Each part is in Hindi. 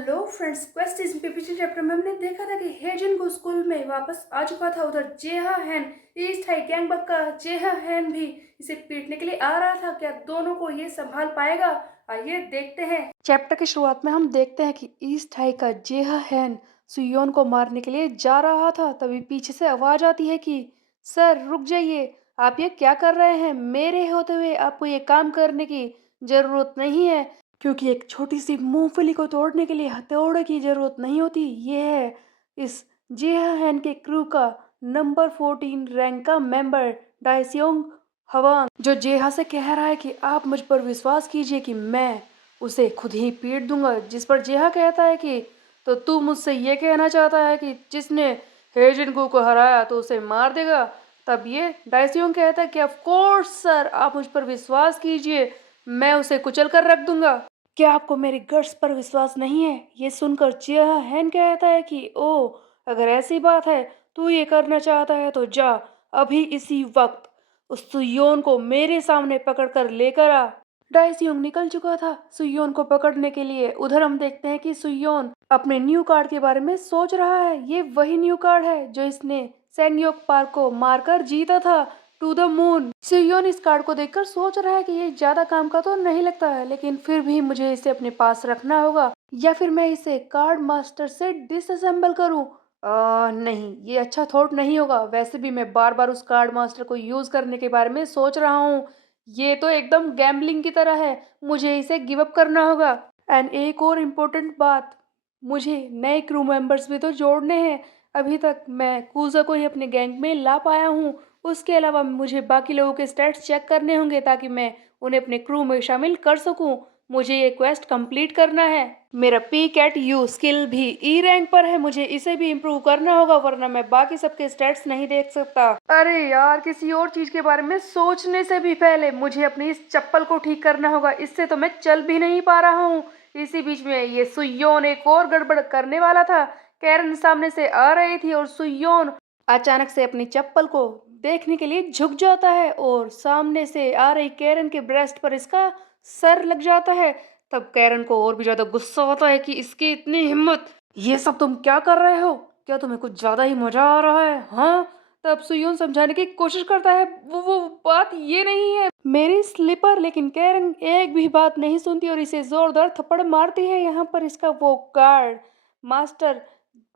हेलो फ्रेंड्स, क्वेस्ट इस पिछले चैप्टर में हमने देखा था कि हेजन को स्कूल में वापस आ चुका था। उधर जेहा हैन ईस्ट हाई गैंगबक का जेहा हैन भी इसे पीटने के लिए आ रहा था। क्या दोनों को ये संभाल पाएगा? आइए देखते हैं। चैप्टर की शुरुआत में हम देखते हैं कि ईस्ट हाई का जेहा हैन सुयोन को मारने के लिए जा रहा था। तभी पीछे से आवाज आती है कि सर रुक जाइए, आप ये क्या कर रहे हैं? मेरे होते हुए आपको ये काम करने की जरूरत नहीं है, क्योंकि एक छोटी सी मूंगफली को तोड़ने के लिए हथौड़े की जरूरत नहीं होती। ये है इस जेहान के क्रू का नंबर 14 रैंक का मेंबर डाइसियोंग हवांग, जो जेहा से कह रहा है कि आप मुझ पर विश्वास कीजिए कि मैं उसे खुद ही पीट दूंगा। जिस पर जेहा कहता है कि तो तू मुझसे ये कहना चाहता है कि जिसने हेजिनगू को हराया तो उसे मार देगा? तब ये डाइसियोंग कहता है कि ऑफ कोर्स सर, आप मुझ पर विश्वास कीजिए, मैं उसे कुचल कर रख दूंगा। क्या आपको मेरी गट्स पर विश्वास नहीं है? ये सुनकर चिया हैन कहता है कि ओ, अगर ऐसी बात है, तू ये करना चाहता है तो जा, अभी इसी वक्त उस सुयोन को मेरे सामने पकड़कर लेकर आ। डाइसियोंग निकल चुका था सुयोन को पकड़ने के लिए। उधर हम देखते हैं कि सुयोन अपने न्यू कार्ड के बारे में सोच रहा है। ये वही न्यू कार्ड है जो इसने सेंगयोक पार्क को मारकर जीता था, टू द मून। सियोन इस कार्ड को देखकर सोच रहा है कि ये ज्यादा काम का तो नहीं लगता है, लेकिन फिर भी मुझे इसे अपने पास रखना होगा, या फिर मैं इसे कार्ड मास्टर से डिसअसेंबल करूं। नहीं, ये अच्छा थॉट नहीं होगा। वैसे भी मैं बार बार उस कार्ड मास्टर को यूज करने के बारे में सोच रहा हूँ। ये तो एकदम गैम्बलिंग की तरह है, मुझे इसे गिव अप करना होगा। एंड एक और इम्पोर्टेंट बात, मुझे नए क्रू मेंबर्स भी तो जोड़ने हैं। अभी तक मैं कूजा को ही अपने गैंग में ला पाया हूँ। उसके अलावा मुझे बाकी लोगों के स्टैट्स चेक करने होंगे ताकि मैं उन्हें अपने क्रू में शामिल कर सकूं। मुझे ये क्वेस्ट कंप्लीट करना है। मेरा पी कैट यू स्किल भी ई रैंक पर है, मुझे इसे भी इम्प्रूव करना होगा, वरना मैं बाकी सबके स्टैट्स नहीं देख सकता। अरे यार, किसी और चीज के बारे में सोचने से भी पहले मुझे अपनी इस चप्पल को ठीक करना होगा, इससे तो मैं चल भी नहीं पा रहा हूँ। इसी बीच में ये सुयोन एक और गड़बड़ करने वाला था। कैरन सामने से आ रही थी और सुयोन अचानक से अपनी चप्पल को देखने के लिए झुक जाता है और सामने से आ रही कैरन के ब्रेस्ट पर इसका सर लग जाता है। तब कैरन को और भी ज्यादा गुस्सा आता है कि इसकी इतनी हिम्मत, ये सब तुम क्या कर रहे हो? क्या तुम्हें कुछ ज्यादा ही मजा आ रहा है? हाँ। तब सुयोन समझाने की कोशिश करता है, वो बात ये नहीं है, मेरी स्लीपर। लेकिन कैरन एक भी बात नहीं सुनती और इसे जोरदार थप्पड़ मारती है। यहाँ पर इसका वो कार्ड मास्टर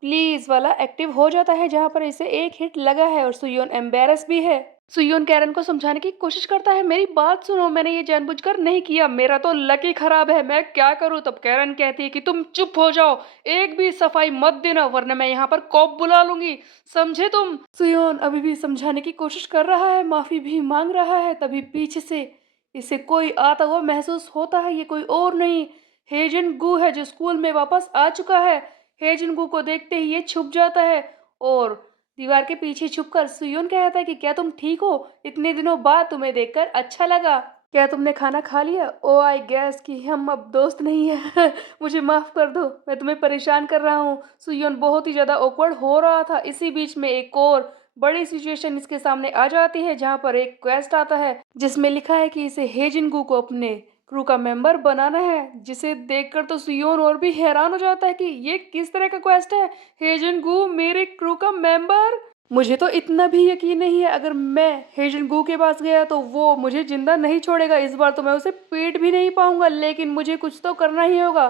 प्लीज वाला एक्टिव हो जाता है, जहां पर इसे एक हिट लगा है और सुयोन एम्बेरस भी है। सुयोन कैरन को समझाने की कोशिश करता है, मेरी बात सुनो, मैंने ये जानबूझकर नहीं किया, मेरा तो लक ही खराब है, मैं क्या करूं? तब कैरन कहती है कि तुम चुप हो जाओ, एक भी सफाई मत देना, वरना मैं यहाँ पर कॉप बुला लूंगी, समझे तुम? सुयोन अभी भी समझाने की कोशिश कर रहा है, माफी भी मांग रहा है। तभी पीछे से इसे कोई आता हुआ महसूस होता है। ये कोई और नहीं, हेजन गू है, जो स्कूल में वापस आ चुका है। हेजनगू को देखते ही ये छुप जाता है और दीवार के पीछे छुपकर सुयोन कहता है कि क्या तुम ठीक हो? इतने दिनों बाद तुम्हें देखकर अच्छा लगा। क्या तुमने खाना खा लिया? ओ आई गैस कि हम अब दोस्त नहीं है। मुझे माफ कर दो, मैं तुम्हें परेशान कर रहा हूँ। सुयोन बहुत ही ज्यादा ऑकवर्ड हो रहा था। इसी बीच में एक और बड़ी सिचुएशन इसके सामने आ जाती है, जहाँ पर एक क्वेस्ट आता है जिसमें लिखा है कि इसे हेजिनगू को अपने क्रू का मेंबर बनाना है, जिसे देखकर तो सुयोन और भी हैरान हो जाता है कि ये किस तरह का क्वेस्ट है। हेजन गू मेरे क्रू का मेंबर? मुझे तो इतना भी यकीन नहीं है, अगर मैं हेजन गू के पास गया तो वो मुझे जिंदा नहीं छोड़ेगा। इस बार तो मैं उसे पीट भी नहीं पाऊंगा, लेकिन मुझे कुछ तो करना ही होगा।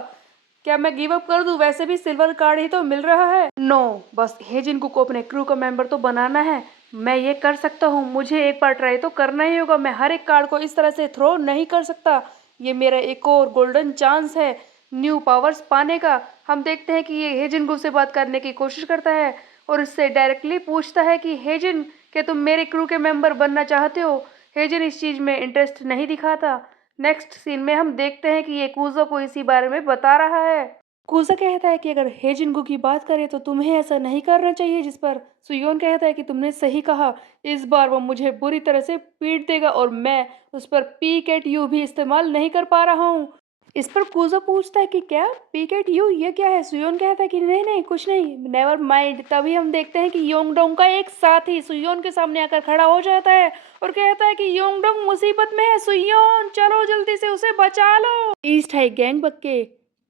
क्या मैं गिव अप कर दूं? वैसे भी सिल्वर कार्ड ही तो मिल रहा है। नो, बस हेजिन को अपने क्रू का मेंबर तो बनाना है। मैं ये कर सकता हूँ, मुझे एक बार ट्राई तो करना ही होगा। मैं हर एक कार्ड को इस तरह से थ्रो नहीं कर सकता। ये मेरा एक और गोल्डन चांस है न्यू पावर्स पाने का। हम देखते हैं कि ये हेजिन से बात करने की कोशिश करता है और उससे डायरेक्टली पूछता है कि हेजिन, क्या तुम मेरे क्रू के मेंबर बनना चाहते हो? हेजिन इस चीज में इंटरेस्ट नहीं दिखाता। नेक्स्ट सीन में हम देखते हैं कि ये कूजो को इसी बारे में बता रहा है। कूजा कहता है कि अगर हेजिनगू की बात करें तो तुम्हें ऐसा नहीं करना चाहिए, जिस पर सुयोन कहता है कि तुमने सही कहा, इस बार वो मुझे बुरी तरह से पीट देगा और मैं उस पर पीक एट यू भी इस्तेमाल नहीं कर पा रहा हूँ। इस पर कूजा पूछता है कि क्या पीक एट यू, ये क्या है? सुयोन कहता है कि नहीं नहीं कुछ नहीं, नेवर माइंड। तभी हम देखते हैं कि योंगडोंग का एक साथी सुयोन के सामने आकर खड़ा हो जाता है और कहता है कि योंगडोंग मुसीबत में है, सुयोन चलो जल्दी से उसे बचा लो। ईस्ट हाई गैंग के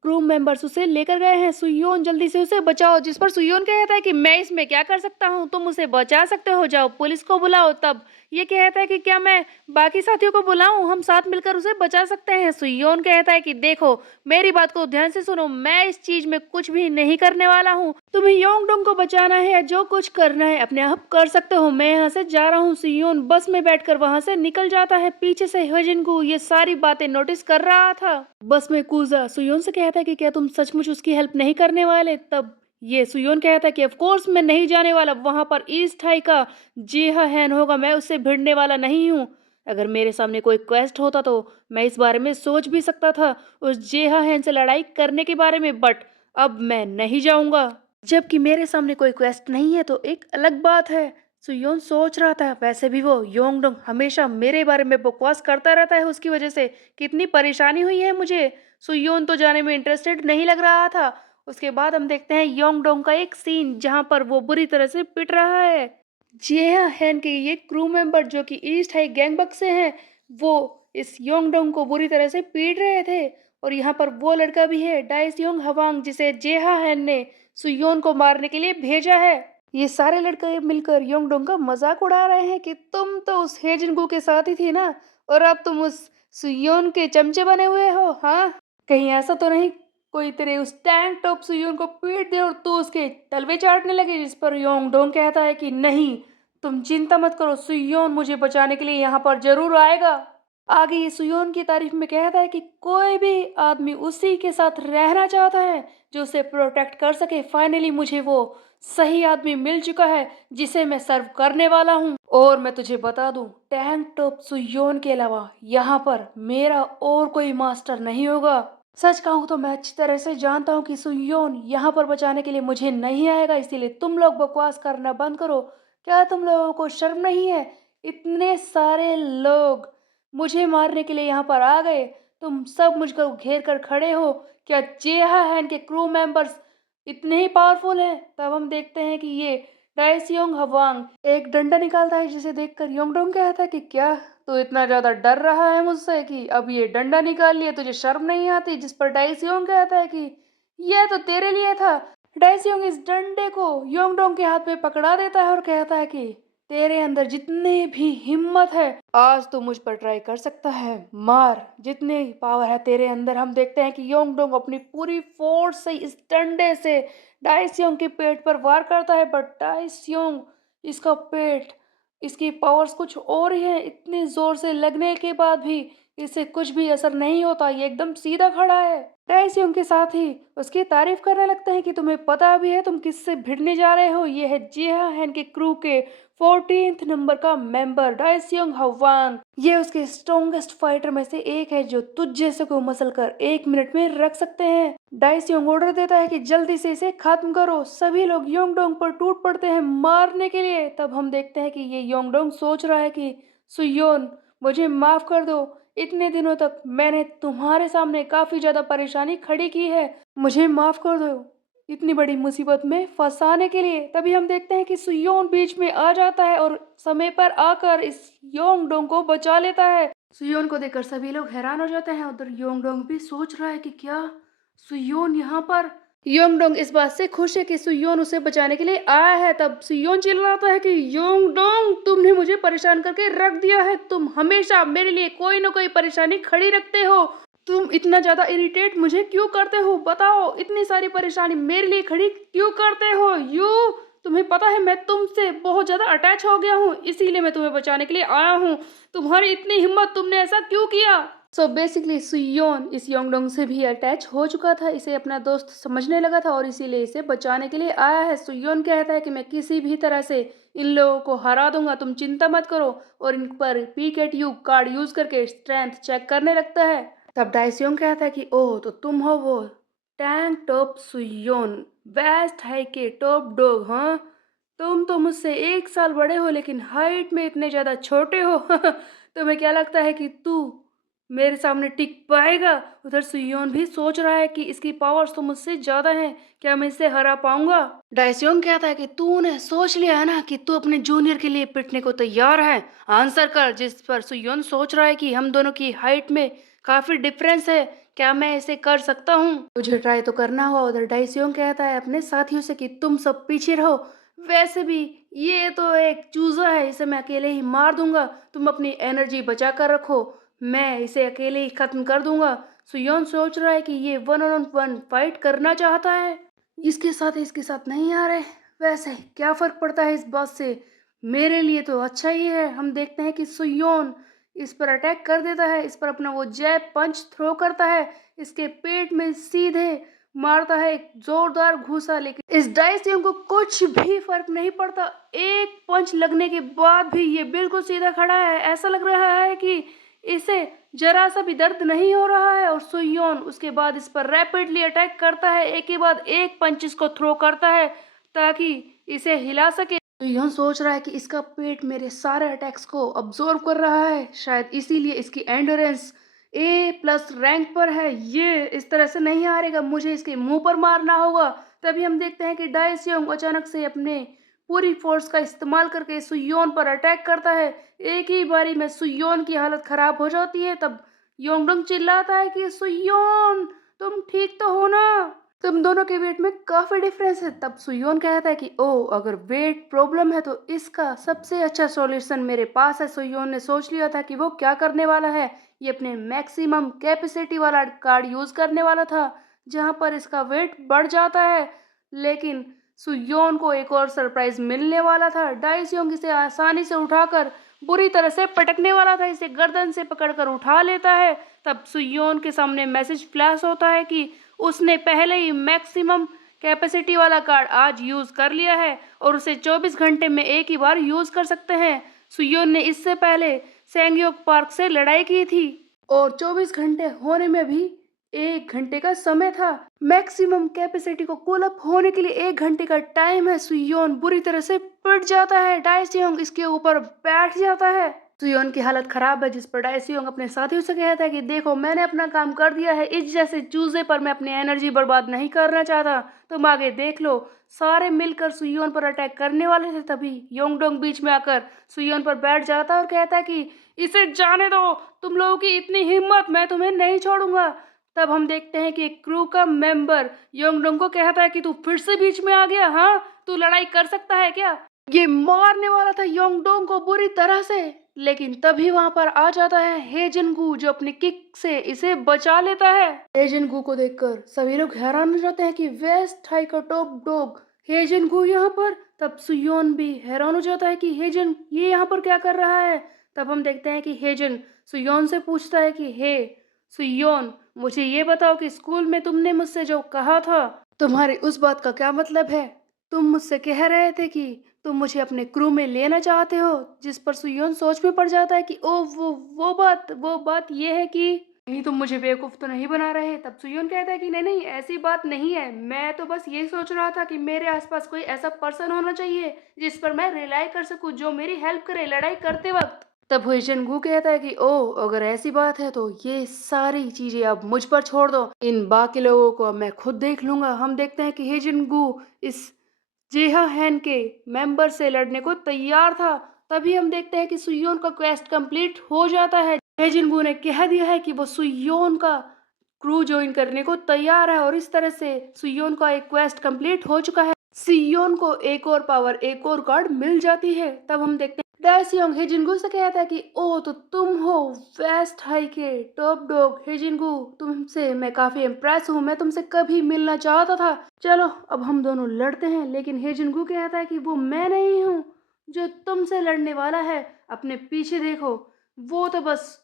क्रू मेंबर्स उसे लेकर गए हैं। सुयोन जल्दी से उसे बचाओ, जिस पर सुयोन कहता है कि मैं इसमें क्या कर सकता हूँ, तुम उसे बचा सकते हो, जाओ पुलिस को बुलाओ। तब ये कहता है कि क्या मैं बाकी साथियों को बुलाऊं, हम साथ मिलकर उसे बचा सकते हैं। सुयोन कहता है कि देखो मेरी बात को ध्यान से सुनो, मैं इस चीज में कुछ भी नहीं करने वाला हूँ। तुम्हें योंगडोंग को बचाना है या जो कुछ करना है अपने आप कर सकते हो, मैं यहाँ से जा रहा हूँ। सुयोन बस में बैठकर वहां से निकल जाता है। पीछे से हेजिनगू ये सारी बातें नोटिस कर रहा था। बस में कूजा सुयोन से कहता है कि क्या तुम सचमुच उसकी हेल्प नहीं करने वाले। तब ये सुयोन कहता है कि ऑफ कोर्स मैं नहीं जाने वाला, वहां पर ईस्ट हाई का जेहा हैन होगा, मैं उससे भिड़ने वाला नहीं हूँ। अगर मेरे सामने कोई क्वेस्ट होता तो मैं इस बारे में सोच भी सकता था, उस जेहा हैन से लड़ाई करने के बारे में, बट अब मैं नहीं जाऊंगा। जबकि मेरे सामने कोई क्वेस्ट नहीं है तो एक अलग बात है। सुयोन सोच रहा था वैसे भी वो योंगडोंग हमेशा मेरे बारे में बकवास करता रहता है, उसकी वजह से कितनी परेशानी हुई है मुझे। सुयोन तो जाने में इंटरेस्टेड नहीं लग रहा था। उसके बाद हम देखते हैं योंगडोंग का एक सीन जहां पर वो बुरी तरह से पिट रहा है। जिया हैन के ये क्रू मेंबर जो कि ईस्ट हाई गैंगबक से हैं, वो इस योंगडोंग को बुरी तरह से पीट रहे थे। और यहाँ पर वो लड़का भी है डाइसयोंग हवांग, जिसे जेहा हैन ने सुयोन को मारने के लिए भेजा है। ये सारे लड़के मिलकर योंगडोंग का मजाक उड़ा रहे हैं कि तुम तो उस हेजिनगू के साथ ही थी ना, और अब तुम उस सुयोन के चमचे बने हुए हो। हाँ, कहीं ऐसा तो नहीं कोई तेरे उस टैंक टॉप सुयोन को पीट दे और तू उसके तलवे चाटने लगे। जिस पर योंगडोंग कहता है कि नहीं, तुम चिंता मत करो, सुयोन मुझे बचाने के लिए यहाँ पर जरूर आएगा। आगे ये सुयोन की तारीफ में कहता है कि कोई भी आदमी उसी के साथ रहना चाहता है जो उसे प्रोटेक्ट कर सके। फाइनली मुझे वो सही आदमी मिल चुका है जिसे मैं सर्व करने वाला हूँ। और मैं तुझे बता दूं, टैंक टॉप सुयोन के अलावा यहाँ पर मेरा और कोई मास्टर नहीं होगा। सच कहूँ तो मैं अच्छी तरह से जानता हूँ कि सुयोन यहाँ पर बचाने के लिए मुझे नहीं आएगा, इसीलिए तुम लोग बकवास करना बंद करो। क्या तुम लोगों को शर्म नहीं है? इतने सारे लोग मुझे मारने के लिए यहाँ पर आ गए, तुम सब मुझको घेर कर खड़े हो। क्या जेहा हैन के क्रू मेंबर्स इतने ही पावरफुल हैं? तब हम देखते हैं कि ये डाइसियोंग हवांग एक डंडा निकालता है, जिसे देखकर योंगडोंग कहता है कि क्या तू इतना ज्यादा डर रहा है मुझसे कि अब ये डंडा निकाल लिए, तुझे शर्म नहीं आती? जिस पर डाइसियोंग कहता है कि यह तो तेरे लिए था। डाइसियोंग इस डंडे को योंगडोंग के हाथ में पकड़ा देता है और कहता है कि तेरे अंदर जितने भी हिम्मत है आज तो मुझ पर ट्राई कर सकता है, मार, जितने पावर है तेरे अंदर। हम देखते हैं कि योंगडोंग अपनी पूरी फोर्स से इस डंडे से डाइसियोंग के पेट पर वार करता है, बट डाइसियोंग इसका पेट, इसकी पावर्स कुछ और ही है। इतनी जोर से लगने के बाद भी इससे कुछ भी असर नहीं होता, ये एकदम सीधा खड़ा है। डाइसियोंग के साथ ही उसकी तारीफ करने लगते हैं कि तुम्हें पता भी है तुम किससे भिड़ने जा रहे हो। ये है जिहा हैन के क्रू के 14th नंबर का मेंबर डाइसियोंग हवांग। ये उसके स्ट्रॉन्गेस्ट फाइटर में से एक है जो तुझ जैसे को मसल कर 1 मिनट में रख सकते हैं। डाइसियोंग ऑर्डर देता है कि जल्दी से इसे खत्म करो। सभी लोग योंगडोंग पर टूट पड़ते हैं मारने के लिए। तब हम देखते हैं कि ये योंगडोंग सोच रहा है कि सुयोन मुझे माफ कर दो, इतने दिनों तक मैंने तुम्हारे सामने काफी ज्यादा परेशानी खड़ी की है, मुझे माफ कर दो इतनी बड़ी मुसीबत में फंसाने के लिए। तभी हम देखते हैं कि सुयोन बीच में आ जाता है और समय पर आकर इस योंगडोंग को बचा लेता है। सुयोन को देखकर सभी लोग हैरान हो जाते हैं। उधर योंगडोंग भी सोच रहा है कि क्या सुयोन यहाँ पर। योंगडोंग इस बात से खुश है कि सुयोन उसे बचाने के लिए आया है। तब सुयोन चिल्लाता है कि योंगडोंग तुमने मुझे परेशान करके रख दिया है, तुम हमेशा मेरे लिए कोई ना कोई परेशानी खड़ी रखते हो, तुम इतना ज्यादा इरिटेट मुझे क्यों करते हो? बताओ, इतनी सारी परेशानी मेरे लिए खड़ी क्यों करते हो? यू तुम्हें पता है मैं तुमसे बहुत ज्यादा अटैच हो गया हूँ, इसीलिए मैं तुम्हें बचाने के लिए आया हूँ। तुम्हारी इतनी हिम्मत, तुमने ऐसा क्यों किया? सो बेसिकली सुयोन इस योंगडोंग से भी अटैच हो चुका था, इसे अपना दोस्त समझने लगा था और इसीलिए इसे बचाने के लिए आया है। सुयोन कहता है कि मैं किसी भी तरह से इन लोगों को हरा दूंगा, तुम चिंता मत करो, और इन पर पीकेटीयू कार्ड यूज करके स्ट्रेंथ चेक करने लगता है। तब डाइसियोंग कहता है कि ओह तो तुम हो वो टैंक टॉप सुयोन, वेस्ट हाई के टॉप डॉग। हाँ, तुम तो मुझसे 1 साल बड़े हो लेकिन हाइट में इतने ज्यादा छोटे हो। तुम्हें क्या लगता है कि तू मेरे सामने टिक पाएगा? उधर सुयोन भी सोच रहा है कि इसकी पावर्स तो मुझसे ज्यादा हैं, क्या मैं इसे हरा पाऊंगा? डाइसियोंग कहता है कि तूने सोच लिया है ना कि तू अपने जूनियर के लिए पिटने को तैयार है, आंसर कर। जिस पर सुयोन सोच रहा है कि हम दोनों की हाइट में काफी डिफरेंस है, क्या मैं इसे कर सकता हूँ? मुझे ट्राई तो करना हुआ। उधर डाइसियोंग कहता है अपने साथियों से कि तुम सब पीछे रहो। वैसे भी ये तो एक चूजा है, इसे मैं अकेले ही मार दूंगा। तुम अपनी एनर्जी बचा कर रखो, मैं इसे अकेले ही खत्म कर दूंगा। सुयोन सोच रहा है कि ये 1-on-1 फाइट करना चाहता है, इसके साथ नहीं आ रहे। वैसे क्या फर्क पड़ता है इस बात से, मेरे लिए तो अच्छा ही है। हम देखते हैं कि सुयोन इस पर अटैक कर देता है, इस पर अपना वो जैब पंच थ्रो करता है, इसके पेट में सीधे मारता है एक जोरदार घूसा। लेकिन इस डाइसियम को कुछ भी फर्क नहीं पड़ता। एक पंच लगने के बाद भी ये बिल्कुल सीधा खड़ा है। ऐसा लग रहा है कि इसे जरा सा भी दर्द नहीं हो रहा है। और सुयोन उसके बाद इस पर रैपिडली अटैक करता है, एक के बाद एक पंच इसको थ्रो करता है ताकि इसे हिला सके। तो यह सोच रहा है कि इसका पेट मेरे सारे अटैक्स को अब्जॉर्ब कर रहा है, शायद इसीलिए इसकी एंडोरेंस A+ रैंक पर है। ये इस तरह से नहीं हारेगा, मुझे इसके मुंह पर मारना होगा। तभी हम देखते हैं कि डाइसियोंग अचानक से अपने पूरी फोर्स का इस्तेमाल करके सुयोन पर अटैक करता है। एक ही बारी में सुयोन की हालत खराब हो जाती है। तब योंगडोंग चिल्लाता है कि सुयोन, तुम ठीक तो हो ना? तुम दोनों के वेट में काफी डिफरेंस है। तब सुयोन कहता है कि ओ, अगर वेट प्रॉब्लम है तो इसका सबसे अच्छा सॉल्यूशन मेरे पास है। सुयोन ने सोच लिया था कि वो क्या करने वाला है। ये अपने मैक्सिमम कैपेसिटी वाला कार्ड यूज करने वाला था, जहां पर इसका वेट बढ़ जाता है। लेकिन सुयोन को एक और सरप्राइज मिलने वाला था। डाइसियोंग इसे आसानी से उठाकर बुरी तरह से पटकने वाला था, इसे गर्दन से पकड़कर उठा लेता है। तब सुयोन के सामने मैसेज फ्लैश होता है कि उसने पहले ही मैक्सिमम कैपेसिटी वाला कार्ड आज यूज कर लिया है और उसे 24 घंटे में एक ही बार यूज कर सकते हैं। सुयोन ने इससे पहले सैंगयोक पार्क से लड़ाई की थी और 24 घंटे होने में भी 1 घंटे का समय था। मैक्सिमम कैपेसिटी को कूल अप होने के लिए 1 घंटे का टाइम है। सुयोन बुरी तरह से पिट जाता है, डाइसियोंग इसके ऊपर बैठ जाता है। सुयोन की हालत खराब है, जिस पर डाइसियोंग अपने साथियों से कहता है कि देखो, मैंने अपना काम कर दिया है, इस जैसे चूजे पर मैं अपनी एनर्जी बर्बाद नहीं करना चाहता। तुम आगे देख लो। सारे मिलकर सुयोन पर अटैक करने वाले थे, तभी योंगडोंग बीच में आकर सुयोन पर बैठ जाता है और कहता है कि इसे जाने दो, तुम लोगों की इतनी हिम्मत, मैं तुम्हें नहीं छोड़ूंगा। तब हम देखते हैं कि क्रू का मेंबर योंगडोंग को कहता है कि तू फिर से बीच में आ गया, हाँ तू लड़ाई कर सकता है क्या? ये मारने वाला था योंगडोंग को बुरी तरह से, लेकिन तभी वहां पर आ जाता है हेजनगू, जो अपनी किक से इसे बचा लेता है। हेजनगू को देखकर सभी लोग हैरान हो जाते हैं कि वेस्ट हाई का टॉप डॉग हेजनगू यहाँ पर। तब सुयोन भी हैरान हो जाता है कि हेजन ये यहाँ पर क्या कर रहा है। तब हम देखते हैं कि हेजन सुयोन से पूछता है कि हे सुयोन, मुझे ये बताओ कि स्कूल में तुमने मुझसे जो कहा था, तुम्हारी उस बात का क्या मतलब है? तुम मुझसे कह रहे थे कि तुम मुझे अपने क्रू में लेना चाहते हो। जिस पर सुयोन सोच में पड़ जाता है कि ओ वो बात ये है कि नहीं, तुम मुझे बेवकूफ़ तो नहीं बना रहे। तब सुयोन कहता है कि नहीं नहीं, ऐसी बात नहीं है, मैं तो बस ये सोच रहा था कि मेरे आसपास कोई ऐसा पर्सन होना चाहिए जिस पर मैं रिलाई कर सकूं, जो मेरी हेल्प करे लड़ाई करते वक्त। तब हुईजन गू कहता है कि ओ, अगर ऐसी बात है तो ये सारी चीजें अब मुझ पर छोड़ दो, इन बाकी लोगों को अब मैं खुद देख लूंगा। हम देखते हैं कि हेजन गू इस जेहा हैन के मेंबर से लड़ने को तैयार था। तभी हम देखते हैं कि सुयोन का क्वेस्ट कंप्लीट हो जाता है। हेजिनगू ने कह दिया है कि वो सुयोन का क्रू ज्वाइन करने को तैयार है और इस तरह से सुयोन का एक क्वेस्ट कंप्लीट हो चुका है। सुयोन को एक और पावर, एक और कार्ड मिल जाती है। तब हम देखते हैं डैसियोंग हेजिनगू से कहता है कि ओ, तो तुम हो वेस्ट हाई के टॉप डॉग हेजिनगू, तुमसे मैं काफी इम्प्रेस हूँ, मैं तुमसे कभी मिलना चाहता था। चलो अब हम दोनों लड़ते हैं। लेकिन हेजिनगू कहता है कि वो मैं नहीं हूँ जो तुमसे लड़ने वाला है, अपने पीछे देखो, वो तो बस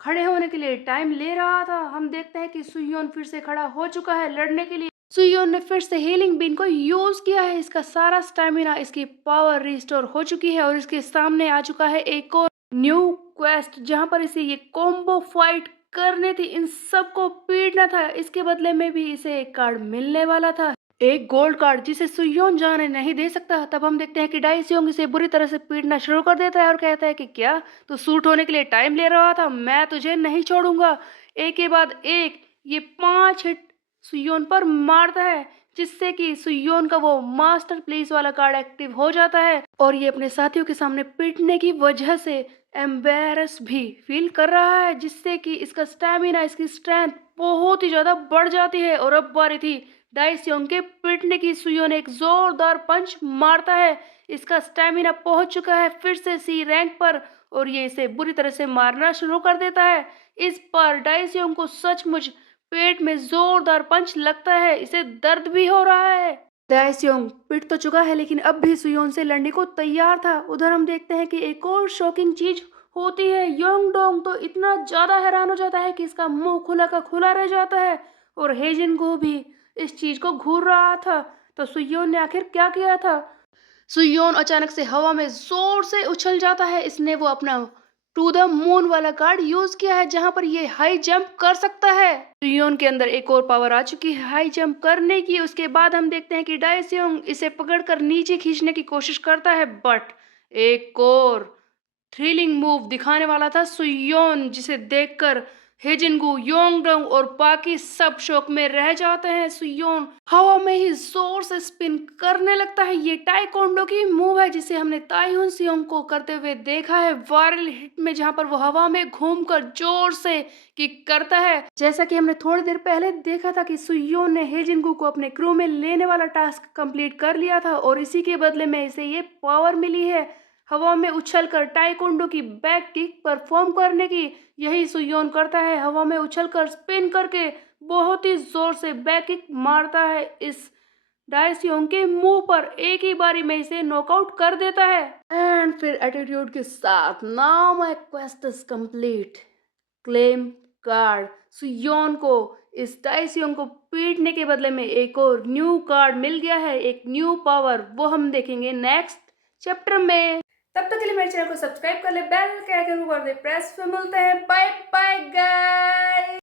खड़े होने के लिए टाइम ले रहा था। हम देखते हैं कि सुयोन फिर से खड़ा हो चुका है लड़ने के लिए। सुयोन ने फिर से हीलिंग बीन को यूज किया है, इसका सारा स्टेमिना, इसकी पावर रिस्टोर हो चुकी है और इसके सामने आ चुका है एक और न्यू क्वेस्ट, जहां पर इसे ये कॉम्बो फाइट करनी थी, इन सबको पीटना था। इसके बदले में भी इसे एक कार्ड मिलने वाला था, एक गोल्ड कार्ड, जिसे सुयोन जाने नहीं दे सकता। तब हम देखते हैं कि डाइसियोंग इसे बुरी तरह से पीटना शुरू कर देता है और कहता है कि क्या तू सूट होने के लिए टाइम ले रहा था, मैं तुझे नहीं छोड़ूंगा। एक के बाद एक ये 5 हिट सुयोन पर मारता है, जिससे कि सुयोन का वो मास्टर प्लेस वाला कार्ड एक्टिव हो जाता है और ये अपने साथियों के सामने पीटने की वजह से एम्बेरस भी फील कर रहा है, जिससे कि इसका स्टैमिना, इसकी स्ट्रेंथ बहुत ही ज़्यादा बढ़ जाती है। और अब बारी थी डाइसियोंग के पीटने की। सुयो ने एक जोरदार पंच मारता है। इसका स्टैमिना पहुंच चुका है फिर से सी रैंक पर और ये इसे बुरी तरह से मारना शुरू कर देता है। इस पर डाइसियोंग को सचमुच पेट में जोरदार पंच लगता है। इसे दर्द भी हो रहा है। दायस्योंग पिट तो चुका है, लेकिन अब भी सुयोन से लड़ने को तैयार था। उधर हम देखते हैं कि एक और शॉकिंग चीज होती है। योंगडोंग तो इतना ज्यादा हैरान हो जाता है कि इसका मुंह खुला का खुला रह जाता है और हेजिन को भी इस चीज को घूर रहा था। तो सुयोन ने आखिर क्या किया था? सुयोन अचानक से हवा में जोर से उछल जाता है। इसने वो अपना टू द मून वाला कार्ड यूज किया है, जहां पर ये हाई जंप कर सकता है। सुयोन के अंदर एक और पावर आ चुकी है हाई जंप करने की। उसके बाद हम देखते हैं कि डाइसियोंग इसे पकड़कर नीचे खींचने की कोशिश करता है, बट एक और थ्रिलिंग मूव दिखाने वाला था सुयोन, जिसे देखकर हेजिनगू, योंगडोंग और बाकी सब शौक में रह जाते हैं। सुयोन हवा में ही जोर से स्पिन करने लगता है। ये टाइकोंडो की मूव है, जिसे हमने ताइहुन सियोंग को करते हुए देखा है वायरल हिट में, जहां पर वो हवा में घूमकर जोर से किक करता है। जैसा कि हमने थोड़ी देर पहले देखा था कि सुयोन ने हेजिनगू को अपने क्रू में लेने वाला टास्क कंप्लीट कर लिया था और इसी के बदले में इसे ये पावर मिली है हवा में उछलकर टाइकोंडो की बैक किक परफॉर्म करने की। यही सुयोन करता है, हवा में उछलकर स्पिन करके बहुत ही जोर से बैक किक मारता है इस डायसियोंग के मुंह पर। एक ही बारी में इसे नॉकआउट कर देता है। एंड फिर एटीट्यूड के साथ now my quest is complete, claim card. सुयोन को इस डाइसियोंग को पीटने के बदले में एक और न्यू कार्ड मिल गया है, एक न्यू पावर। वो हम देखेंगे नेक्स्ट चैप्टर में। तब तक के लिए मेरे चैनल को सब्सक्राइब कर ले, बेल के आइकन को कर दे प्रेस। फिर मिलते हैं, बाय बाय गाइस।